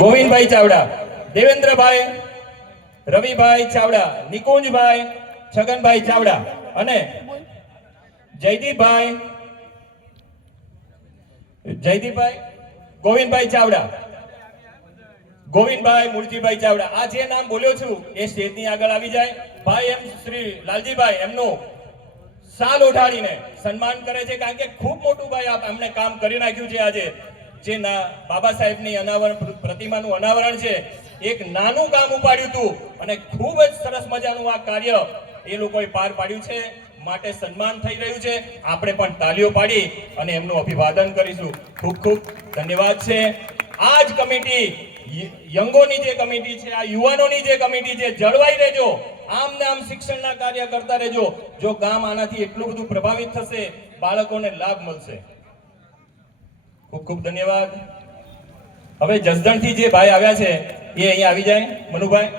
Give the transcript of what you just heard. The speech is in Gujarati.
ગોવિંદભાઈ ચાવડા, દેવેન્દ્રભાઈ, રવિભાઈ ચાવડા, નિકુંજભાઈ, છગનભાઈ ચાવડા અને જયદીપભાઈ, ગોવિંદભાઈ ચાવડા, ગોવિંદભાઈ મૂળજીભાઈ ચાવડા. આ જે નામ બોલ્યો છું એ સ્ટેજની આગળ આવી જાય. ભાઈ એમ શ્રી લાલજીભાઈ એમનું શાલ ઓઢાડીને સન્માન કરે છે, કારણ કે ખૂબ મોટું ભાઈ અમને કામ કરી નાખ્યું છે. આજે જે બાબા સાહેબની પ્રતિમાનું અનાવરણ છે, એક નાનું કામ ઉપાડ્યું હતું અને ખૂબ જ સરસ મજાનું આ કાર્ય એ લોકોએ પાર પાડ્યું છે. માટે સન્માન થઈ રહ્યું છે. આપણે પણ તાલીઓ પાડી અને એમનું અભિવાદન કરીશું. ખૂબ ખૂબ ધન્યવાદ છે. આ જ કમિટી, યંગોની જે કમિટી છે, આ યુવાનોની જે કમિટી છે, જળવાઈ રહેજો. આમ ને આમ શિક્ષણના કાર્ય કરતા રહેજો. જો ગામ આનાથી એટલું બધું પ્રભાવિત થશે, બાળકોને લાભ મળશે. ખૂબ ખૂબ ધન્યવાદ. હવે જસદણથી જે ભાઈ આવ્યા છે એ અહીંયા આવી જાય. મનુભાઈ.